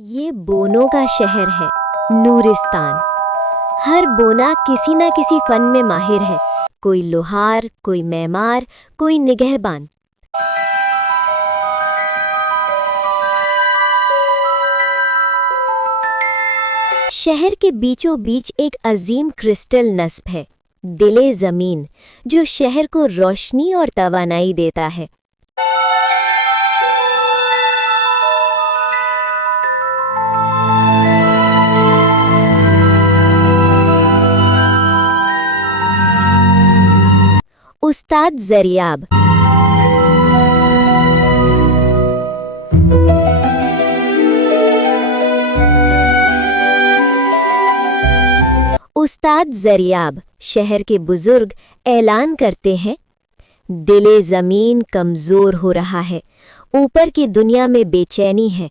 ये बोनों का शहर है, नूरिस्तान। हर बोना किसी न किसी फन में माहिर है। कोई लोहार, कोई मेमार, कोई निगहबान। शहर के बीचों बीच एक अजीम क्रिस्टल नस्ब है, दिले ज़मीन, जो शहर को रोशनी और तवानाई देता है। उस्ताद ज़रियाब। उस्ताद ज़रियाब शहर के बुजुर्ग ऐलान करते हैं, दिले ज़मीन कमज़ोर हो रहा है, ऊपर की दुनिया में बेचैनी है।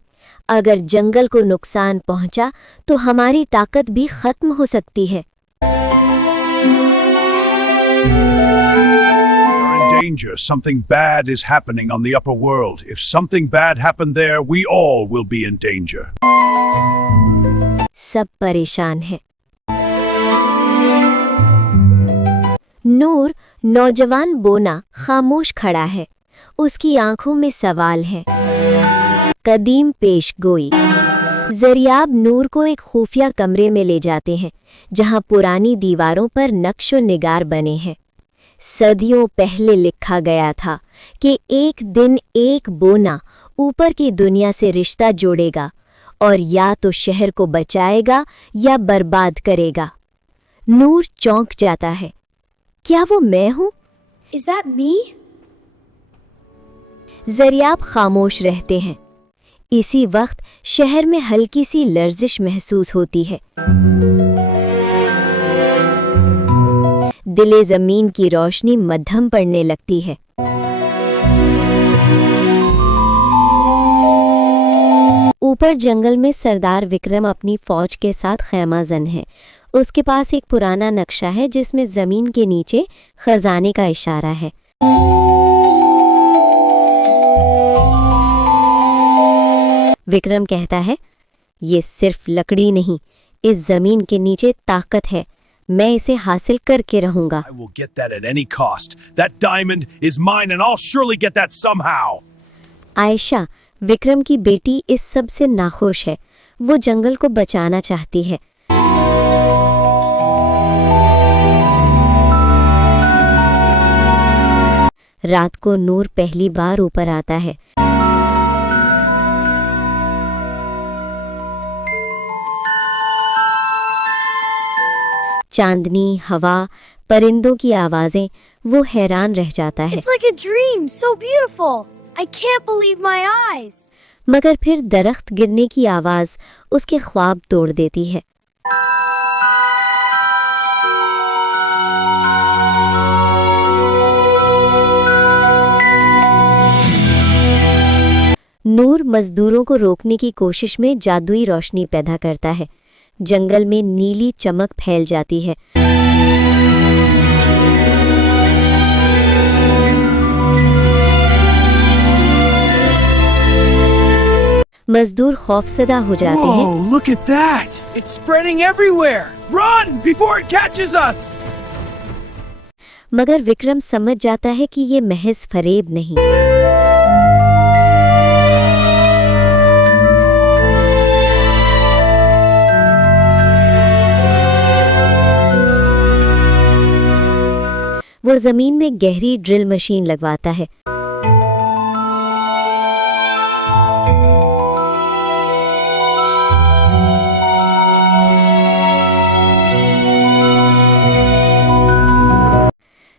अगर जंगल को नुकसान पहुंचा तो हमारी ताकत भी ख़त्म हो सकती है। Danger, something bad is happening on the upper world. If something bad happened there, we all will be in danger. सब परेशान हैं। नूर, नौजवान बोना, खामोश खड़ा है। उसकी आंखों में सवाल है। कदीम पेशगोई। ज़रियाब नूर को एक खुफिया कमरे में ले जाते हैं, जहां पुरानी दीवारों पर नक्शो निगार बने हैं। सदियों पहले लिखा गया था कि एक दिन एक बोना ऊपर की दुनिया से रिश्ता जोड़ेगा और या तो शहर को बचाएगा या बर्बाद करेगा। नूर चौंक जाता है। क्या वो मैं हूं? Is that me? ज़रियाब खामोश रहते हैं। इसी वक्त शहर में हल्की सी लर्जिश महसूस होती है। दिले ज़मीन की रोशनी मध्यम पड़ने लगती है। ऊपर जंगल में सरदार विक्रम अपनी फौज के साथ खैमाजन है। उसके पास एक पुराना नक्शा है जिसमें ज़मीन के नीचे खजाने का इशारा है। विक्रम कहता है, ये सिर्फ लकड़ी नहीं, इस ज़मीन के नीचे ताकत है। मैं इसे हासिल करके रहूंगा। I will get that at any cost. That diamond is mine and I'll surely get that somehow. Ayesha, Vikram की बेटी, इस सब से नाखुश है। वो जंगल को बचाना चाहती है। रात को नूर पहली बार ऊपर आता है। चांदनी, हवा, परिंदों की आवाजें, वो हैरान रह जाता है। It's like a dream, so beautiful. I can't believe my eyes. मगर फिर दरख्त गिरने की आवाज उसके ख्वाब तोड़ देती है। नूर मजदूरों को रोकने की कोशिश में जादुई रोशनी पैदा करता है। जंगल में नीली चमक फैल जाती है। मजदूर खौफसदा हो जाते हैं। Whoa, look at that! It's spreading everywhere! Run before it catches us! मगर विक्रम समझ जाता है कि ये महज फरेब नहीं। वो जमीन में गहरी ड्रिल मशीन लगवाता है।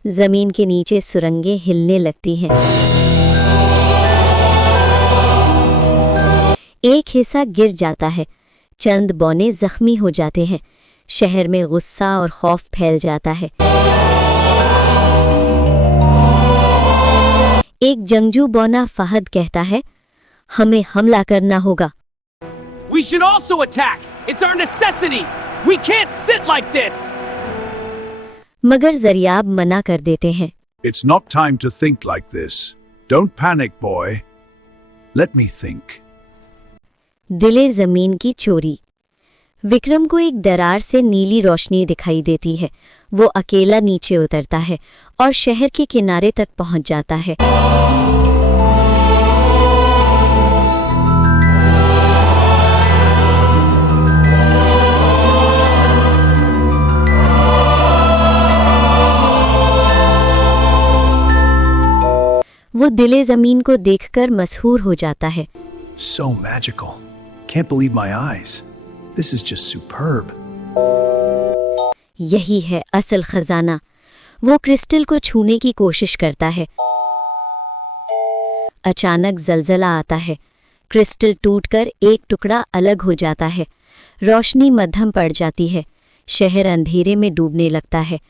जमीन के नीचे सुरंगें हिलने लगती हैं। एक हिस्सा गिर जाता है। चंद बौने जख्मी हो जाते हैं। शहर में गुस्सा और खौफ फैल जाता है। एक जंगजू बौना फहद कहता है, हमें हमला करना होगा। We should also attack. It's our necessity. We can't sit like this. मगर ज़रियाब मना कर देते हैं। It's not time to think like this. Don't panic, boy. Let me think. दिले जमीन की चोरी। विक्रम को एक दरार से नीली रोशनी दिखाई देती है। वो अकेला नीचे उतरता है और शहर के किनारे तक पहुंच जाता है। वो दिले जमीन को देखकर मशहूर हो जाता है। So magical. Can't believe my eyes. This is just superb. यही है असल खजाना। वो क्रिस्टल को छूने की कोशिश करता है। अचानक जलजला आता है। क्रिस्टल टूटकर एक टुकड़ा अलग हो जाता है। रोशनी मध्यम पड़ जाती है। शहर अंधेरे में डूबने लगता है।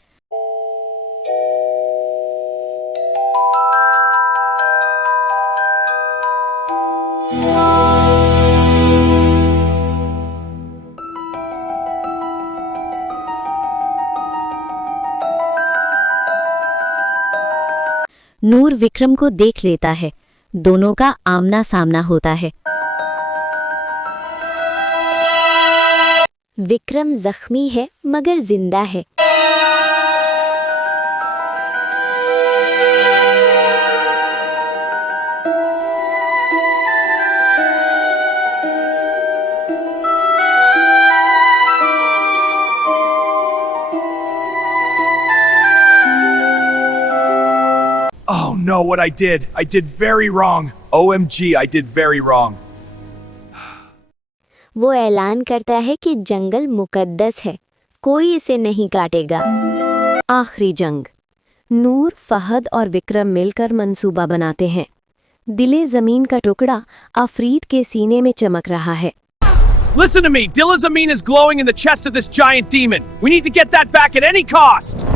नूर विक्रम को देख लेता है। दोनों का आमना सामना होता है। विक्रम जख्मी है मगर जिंदा है। Oh no, what I did! I did very wrong! OMG, I did very wrong! वो ऐलान करता है कि जंगल मुकद्दस है, कोई इसे नहीं काटेगा। आखिरी जंग। नूर, फहद और विक्रम मिलकर मंसूबा बनाते हैं। दिले जमीन का टुकड़ा अफरीद के सीने में चमक रहा है। Listen to me! Dilizamine is glowing in the chest of this giant demon. We need to get that back at any cost!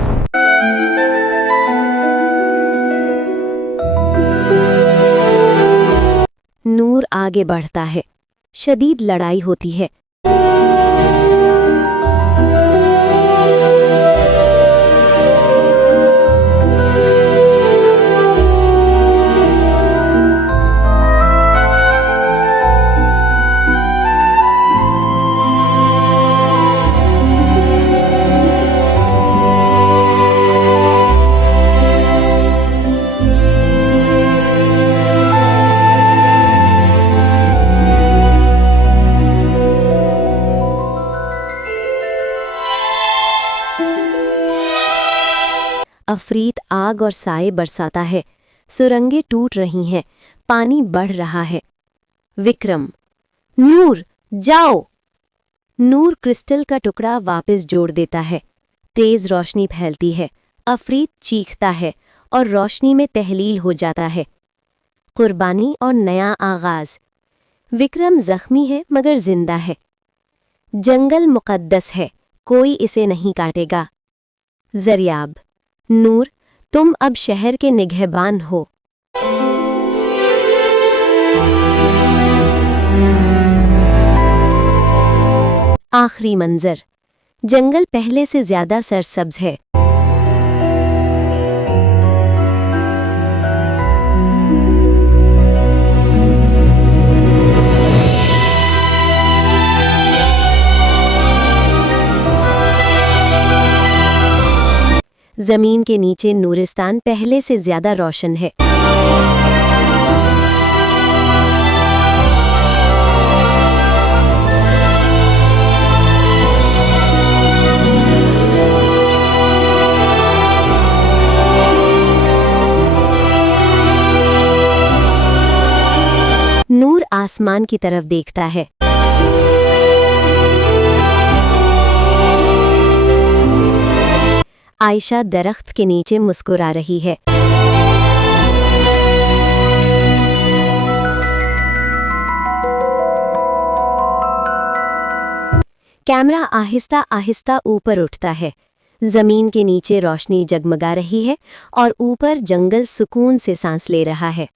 नूर आगे बढ़ता है। शदीद लड़ाई होती है। अफरीद आग और साए बरसाता है। सुरंगें टूट रही हैं। पानी बढ़ रहा है। विक्रम, नूर, जाओ। नूर क्रिस्टल का टुकड़ा वापस जोड़ देता है। तेज रोशनी फैलती है। अफरीद चीखता है और रोशनी में तहलील हो जाता है। कुर्बानी और नया आगाज। विक्रम जख्मी है मगर जिंदा है। जंगल मुकद्दस है, कोई इसे नहीं काटेगा। जरियाब, नूर, तुम अब शहर के निगहबान हो। आखिरी मंजर। जंगल पहले से ज्यादा सरसब्ज है। जमीन के नीचे नूरिस्तान पहले से ज्यादा रोशन है। नूर आसमान की तरफ देखता है। आयशा दरख्त के नीचे मुस्कुरा रही है। कैमरा आहिस्ता आहिस्ता ऊपर उठता है। जमीन के नीचे रोशनी जगमगा रही है और ऊपर जंगल सुकून से सांस ले रहा है।